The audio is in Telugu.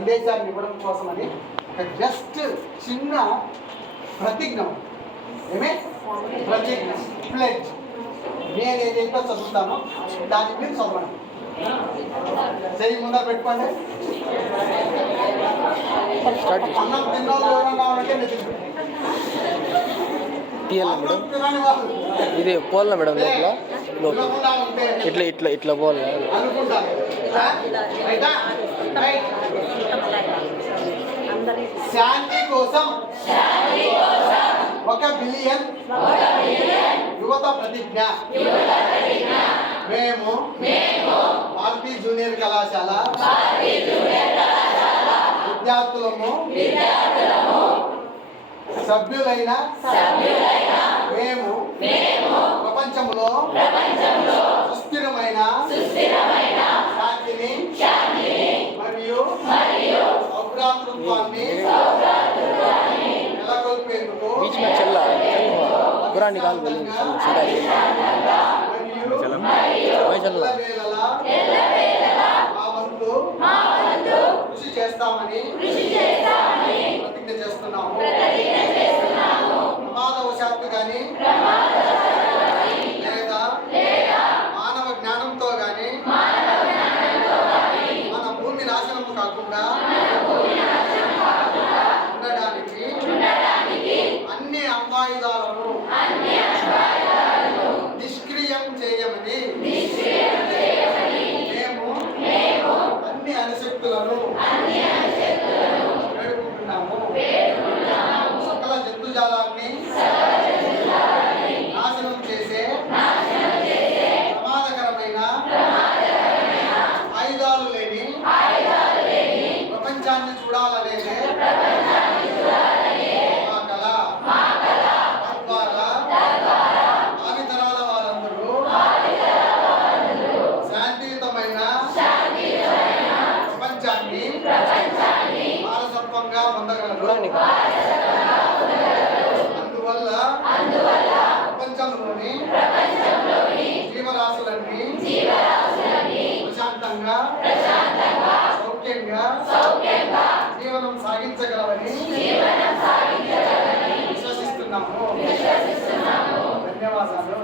సందేశాన్ని ఇవ్వడం కోసమని ఒక జస్ట్ చిన్న ప్రతిజ్ఞ, ఏమే ప్రతిజ్ఞ, ప్లెడ్జ్. నేను ఏదైతే చదువుతానో దాని మీద చదవండి. చెయ్యి ముందర పెట్టుకోండి. అన్నం తిన్నాళ్ళు ఎవరన్నా ఉంటే ఇది పోల్నా మేడం లోపల ఇట్లా ఇట్లా ఇట్లా పోల్నా అనుకుంటాను. శాంతి కోసం 1 బిలియన్ యువత ప్రతిజ్ఞ. మేము భారతీయ జూనియర్ కళాశాల విద్యార్థులము సభ్యులైన మేము ప్రపంచంలో సుస్థిరమైన శాంతిని మరియు సౌభ్రాతృత్వాన్ని నెలకొల్పేందుకు మా వంతు కృషి చేస్తామని ప్రతిజ్ఞ చేస్తున్నాము. ప్రమాదవశాత్తు కానీ లేదా మానవ జ్ఞానంతో కానీ మన భూమి నాశనం కాకుండా ఉండడానికి అన్ని అణ్వాయుధాలను నిష్క్రియం చేయమని మేము అన్ని అణుశక్తులను వేడుకుంటున్నాము. సకల జంతుజాలాన్ని నాశనం చేసే ప్రమాదకరమైన ఆయుధాలు లేని ప్రపంచాన్ని చూడాలనేదే మా కళ. తద్వారా భావితరాల వారందరూ శాంతియుతమైన ప్రపంచాన్ని వారసత్వంగా పొందగలరు. అందువల్ల ప్రపంచంలోని జీవరాశులన్నీ ప్రశాంతంగా సౌఖ్యంగా జీవనం సాగించగలవని విశ్వసిస్తున్నాము. ధన్యవాదాలు.